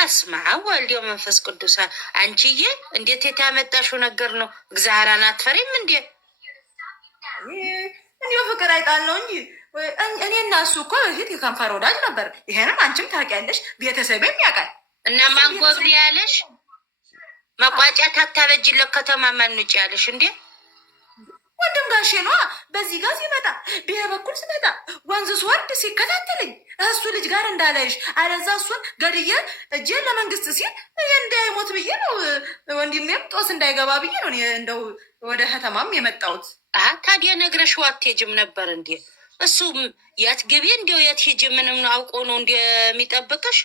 አስማ ወልድ መንፈስ ቅዱስ። አንቺዬ እንዴት የታመጣሽው ነገር ነው? እግዚአብሔርን አትፈሪም እንዴ? እንዲሁ ፍቅር አይጣል ነው እንጂ እኔ እና እሱ እኮ በፊት የከንፈር ወዳጅ ነበር። ይሄንም አንቺም ታውቂያለሽ፣ ቤተሰቤም ያውቃል። እና ማንጎብሊ ያለሽ መቋጫት አታበጅለት ከተማ ማንጭ ያለሽ እንዴ? ወንድም ጋሼ ነዋ። በዚህ ጋር ሲመጣ ብሔር በኩል ሲመጣ ወንዝ ስወርድ ሲከታተልኝ እሱ ልጅ ጋር እንዳላይሽ አለዛ እሱን ገድዬ እጄን ለመንግስት ሲል እንዳይሞት ብዬ ነው። ወንድሜም ጦስ እንዳይገባ ብዬ ነው እንደው ወደ ከተማም የመጣሁት። ታዲያ ነግረሽው አትሄጂም ነበር እንዴ? እሱ የት ግቢ እንዲው የት ሂጂ ምንም አውቆ ነው እንደሚጠብቅሽ።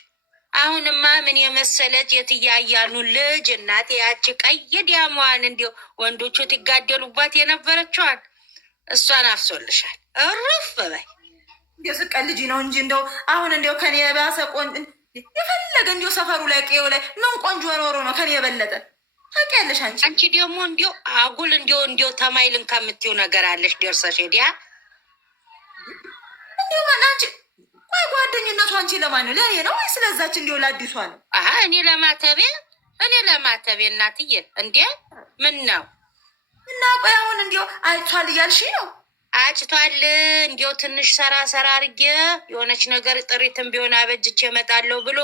አሁንማ ምን የመሰለች የትያያኑ ልጅ እናቴ ያቺ ቀይ ዲያሟን እንዲው ወንዶቹ ትጋደሉባት የነበረችዋን እሷን አፍሶልሻል። እርፍ በይ። የስቀል ልጅ ነው እንጂ እንደው አሁን እንደው ከኔ የባሰ የፈለገ እንዲው ሰፈሩ ላይ ቀየው ላይ ምን ቆንጆ ኖሮ ነው ከኔ የበለጠ ታውቂያለሽ። አንቺ ደግሞ እንዲው አጉል እንዲው ተማይልን ከምትይው ነገር አለሽ ደርሰሽ ሄዲያ እንዲው ማን አንቺ ቆይ ጓደኝነቱ አንቺ ለማን ነው? ለእኔ ነው ወይ ስለዛች እንዲው ለአዲሷ ነው? እኔ ለማተቤ እናትዬ እንዴ ምን ነው እና ቆይ አሁን እንዲው አይቷል እያልሽ ነው? አጭቷል እንዲው ትንሽ ሰራ አርጌ የሆነች ነገር ጥሪትም ቢሆን አበጅቼ እመጣለሁ ብሎ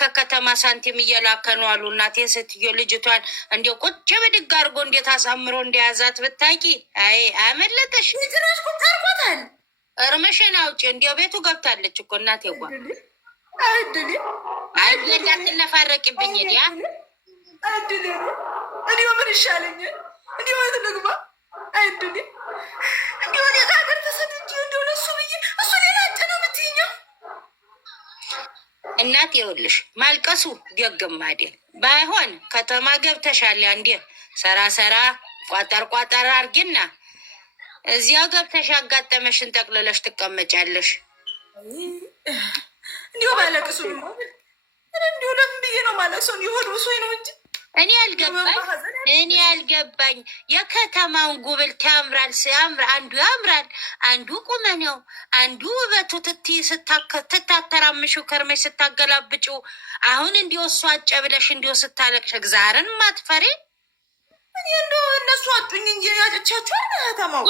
ከከተማ ሳንቲም እየላከ ነው አሉ። እናቴ ስትዮ ልጅቷን እንዲው ቁጭ ብድግ አድርጎ እንዴት አሳምሮ እንደያዛት ብታቂ። አይ አመለጠሽ። ትራሽ ቁጭ አርጎታል። እርምሽን አውጪ። እንዲው ቤቱ ገብታለች እኮ እናቴ ጓ እንዳትነፋረቅብኝ ዲያ እንዲው ምን ይሻለኛል? እንዲው ወት ልግባ አይድል እንዲው እኔ ጋር ተሰድጄ እንዲው ለሱ ብዬ እሱ ሌላ ነው የምትይኘው። እናቴ ይኸውልሽ ማልቀሱ ደግም አይደል። ባይሆን ከተማ ገብተሻል አንዴ ሰራ ቋጠር አርጊና እዚያው ገብተሽ ያጋጠመሽን ጠቅልለሽ ትቀመጫለሽ። እንዲሁ ባለቅሱ እንዲሁ ለምን ብዬ ነው ማለቅሰው? እንዲሁ ሆድ ብሶኝ ነው እንጂ እኔ ያልገባኝ የከተማውን ጉብልት ያምራል ሲያምር አንዱ ያምራል አንዱ ቁመነው አንዱ ውበቱ ትታተራምሹ ከርመሽ ስታገላብጩ አሁን እንዲሁ እሱ አጨ ብለሽ እንዲሁ ስታለቅሽ እግዚአብሔርን ማትፈሪ እኔ እንደው እነሱ አጡኝ እንጂ ያጨቻቸው ከተማው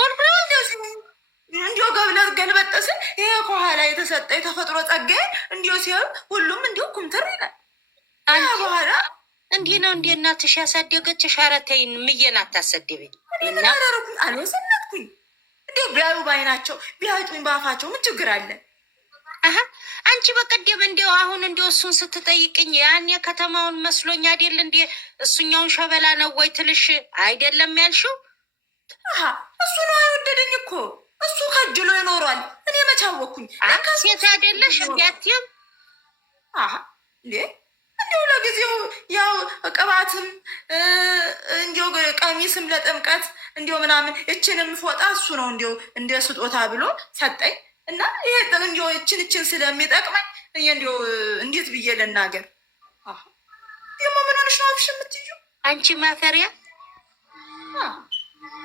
እንዲሁ ገብለት ገልበጠስን ይሄ ከኋላ የተሰጠ የተፈጥሮ ጸጋዬ እንዲሁ ሲሆን ሁሉም እንዲሁ ኩምትር ይላል። በኋላ እንዲህ ነው እንዲህ እናትሽ ያሳደገችሽ። ኧረ ተይኝ ምዬን አታሰድብኝ። እናደረጉኝ አልወሰነትኩኝ እንዲሁ ቢያዩ ባይናቸው ቢያዩኝ በአፋቸው ምን ችግር አለ? አንቺ በቀደም እንዲው አሁን እንዲው እሱን ስትጠይቅኝ ያን የከተማውን መስሎኝ አይደል እንዲ እሱኛውን ሸበላ ነው ወይ ትልሽ አይደለም ያልሽው? እሱ ነው አይወደደኝ እኮ እሱ ከጅሎ ይኖሯል። እኔ መቻወኩኝ ሴት አይደለሽ እንዲያትም እንዲሁ ለጊዜው ያው ቅባትም እንዲሁ ቀሚስም ለጥምቀት እንዲሁ ምናምን እችንም ፎጣ እሱ ነው እንዲሁ እንደ ስጦታ ብሎ ሰጠኝ። እና ይሄ እንዲሁ እችን ስለሚጠቅመኝ እንዲሁ እንዴት ብዬ ልናገር? ደግሞ ምን ሆነሽ ነው አብሽ የምትይዙ አንቺ ማፈሪያ?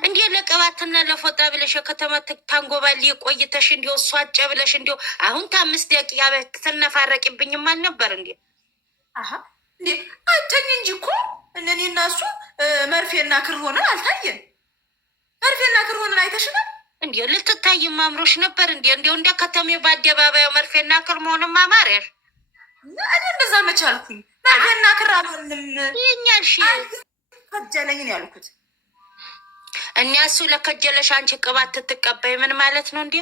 እንዲሁ ለቅባትና ለፎጣ ብለሽ የከተማ ታንጎባል ቆይተሽ እንዲሁ እሱ አጨ ብለሽ እንዲሁ አሁን ከ5 ደቂቃ ትነፋረቂብኝም አልነበር እንዲ? እንዴ አጨኝ እንጂ እኮ እነኔ እና እሱ መርፌና ክር ሆነን አልታየን። መርፌና ክር ሆነን አይተሽናል? እንዲሁ ልትታይ ማምሮሽ ነበር እንዲ እንዲሁ እንደ ከተሜ በአደባባዩ መርፌና ክር መሆንም አማሪያሽ። እኔ እንደዛ መቻልኩኝ መርፌና ክር አልሆንም ይኛልሽ ከጀለኝን ያልኩት እኛ እሱ ለከጀለሽ አንቺ ቅባት ትትቀበይ ምን ማለት ነው እንዴ?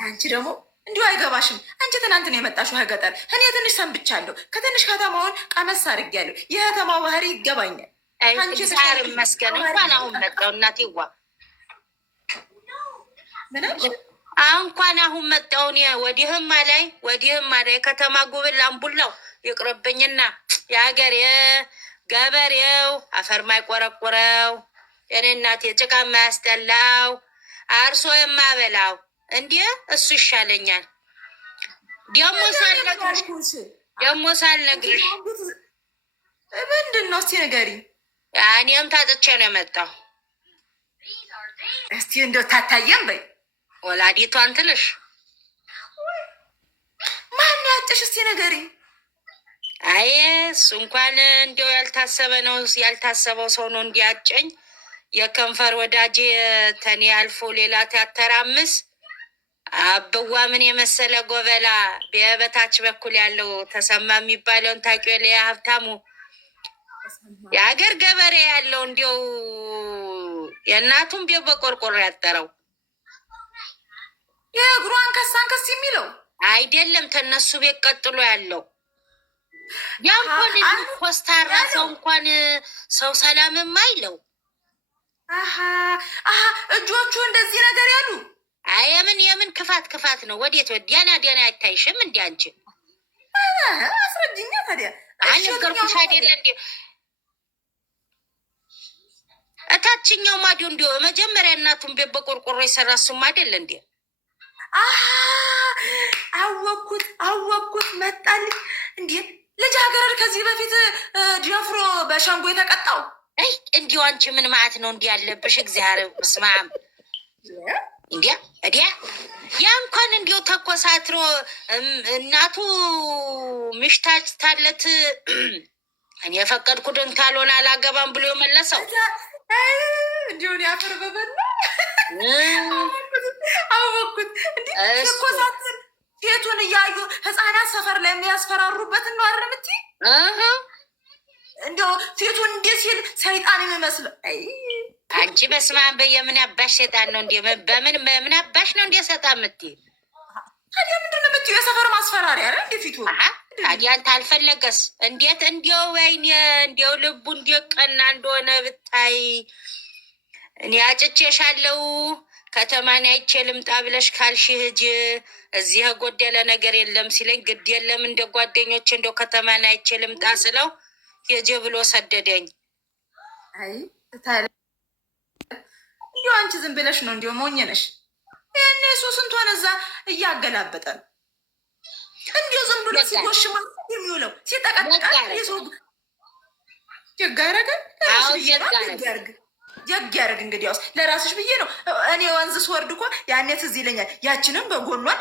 አንቺ ደግሞ እንዲሁ አይገባሽም። አንቺ ትናንት ነው የመጣሽው ከገጠር። እኔ ትንሽ ሰንብቻለሁ። ከትንሽ ከተማውን ቀመስ አድርጊያለሁ። የከተማው ባህሪ ይገባኛል። ሳር መስገን እንኳን አሁን መጣው እናቴዋ እንኳን አሁን መጣውን ወዲህም አላይ ከተማ ጉብል አምቡላው ይቅርብኝና የሀገር ገበሬው አፈር ማይቆረቁረው የኔ እናቴ ጭቃ ማያስጠላው አርሶ የማበላው እንዴ እሱ ይሻለኛል። ደግሞ ሳልነግርሽ ምንድን ነው እስቲ ንገሪኝ። እኔም ታጥቼ ነው የመጣው። እስቲ እንደው ታታየም በይ ወላዲቷን ትልሽ ማን ያጭሽ? እስቲ ንገሪኝ። አይ እሱ እንኳን እንዲያው ያልታሰበ ነው ያልታሰበው ሰው ነው እንዲያጨኝ የከንፈር ወዳጄ ተኔ አልፎ ሌላ ያተራምስ አበዋ ምን የመሰለ ጎበላ በበታች በኩል ያለው ተሰማ የሚባለውን ታውቂው ሀብታሙ የሀገር ገበሬ ያለው እንዲያው የእናቱን ቤት በቆርቆሮ ያጠረው የእግሯን ከሳንከስ የሚለው አይደለም። ተነሱ ቤት ቀጥሎ ያለው ያ እንኳን ኮስታራ ሰው እንኳን ሰው ሰላምም አይለው። እጆቹ እንደዚህ ነገር ያሉ የምን ክፋት ነው። ወዴት ዲያና አይታይሽም? እንዲ አንቺ አስረጅኛ ታዲያ አልነገርኩሽ አይደለ እንዴ? እታችኛው ማዲዮ እንዲ መጀመሪያ እናቱን ቤት በቆርቆሮ የሰራ እሱም አይደለ እንዴ? አወኩት መጣልኝ። እንዴ ልጃገረድ ከዚህ በፊት ዲያፍሮ በሸንጎ የተቀጣው እንዲሁ አንቺ ምን ማለት ነው እንዲህ ያለብሽ? እግዚአብሔር ስማም እዲያ ያ እንኳን እንዲሁ ተኮሳትሮ እናቱ ምሽታች ታለት እኔ የፈቀድኩትን ካልሆነ አላገባም ብሎ የመለሰው እንዲሁን ያፈር በበላ አወኩት። ተኮሳትር ሴቱን እያዩ ህፃናት ሰፈር ላይ የሚያስፈራሩበት ነው አረምቲ እንዲያው ሴቱን እንዴት ሲል ሰይጣን የሚመስለው አንቺ በስመ አብ በየምን አባሽ ሰይጣን ነው እንዴ? ምን አባሽ ነው እንዴ ሰይጣን የምትይ? ታዲያ ምንድን ነው የምትይው? የሰፈር ማስፈራሪያ አይደል እንዴ ፊቱ? ታዲያ አንተ አልፈለገስ እንዴት እንዲያው ወይኔ እንዲያው ልቡ እንዴት ቀና እንደሆነ ብታይ። እኔ አጭቼሻለሁ ከተማን አይቼ ልምጣ ብለሽ ካልሽ ሂጅ፣ እዚህ የጎደለ ነገር የለም ሲለኝ ግድ የለም እንደ ጓደኞች እንደው ከተማን አይቼ ልምጣ ስለው ሂጅ ብሎ ሰደደኝ። እንዲሁ አንቺ ዝም ብለሽ ነው እንዲሁ ሞኝ ነሽ። ይህኔ እሱ ስንቷን እዛ እያገላበጠ ነው እንዲሁ ዝም ብሎ ሲጎሽ ማለት የሚውለው ሲጠቀጥቃ ጀግ ያደረግ እንግዲህ ያውስ ለራስሽ ብዬ ነው። እኔ ወንዝ ስወርድ እኮ ያኔ ትዝ ይለኛል። ያችንም በጎኗን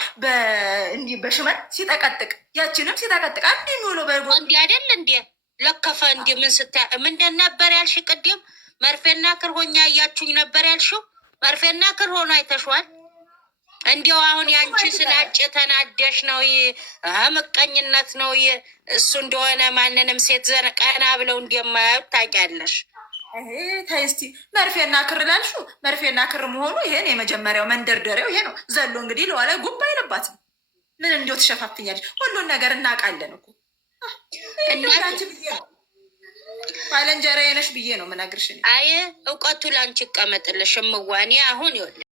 እንዲህ በሽመል ሲጠቀጥቅ ያችንም ሲጠቀጥቅ አንድ የሚውለው በጎን እንዲህ አይደል እንዴ ለከፈ እንዲህ ምን ምንድን ነበር ያልሽ ቅድም? መርፌና ክር ሆኛ እያችሁኝ ነበር ያልሽው። መርፌና ክር ሆኖ አይተሽዋል። እንዲያው አሁን ያንቺ ስላጭ ተናደሽ ነው ምቀኝነት ነው እሱ እንደሆነ ማንንም ሴት ቀና ብለው እንደማያዩት ታውቂያለሽ። ተይ እስኪ መርፌና ክር ላልሽው መርፌና ክር መሆኑ ይሄን የመጀመሪያው መንደርደሪያው ይሄ ነው። ዘሎ እንግዲህ ለዋላ ጉባ አይለባትም። ምን እንዲያው ትሸፋፍኛለሽ? ሁሉን ነገር እናውቃለን እኮ ባለንጀራ የነሽ ብዬ ነው የምነግርሽ። አይ እውቀቱ ላንቺ ይቀመጥልሽ። እምዋኔ አሁን ይኸውልሽ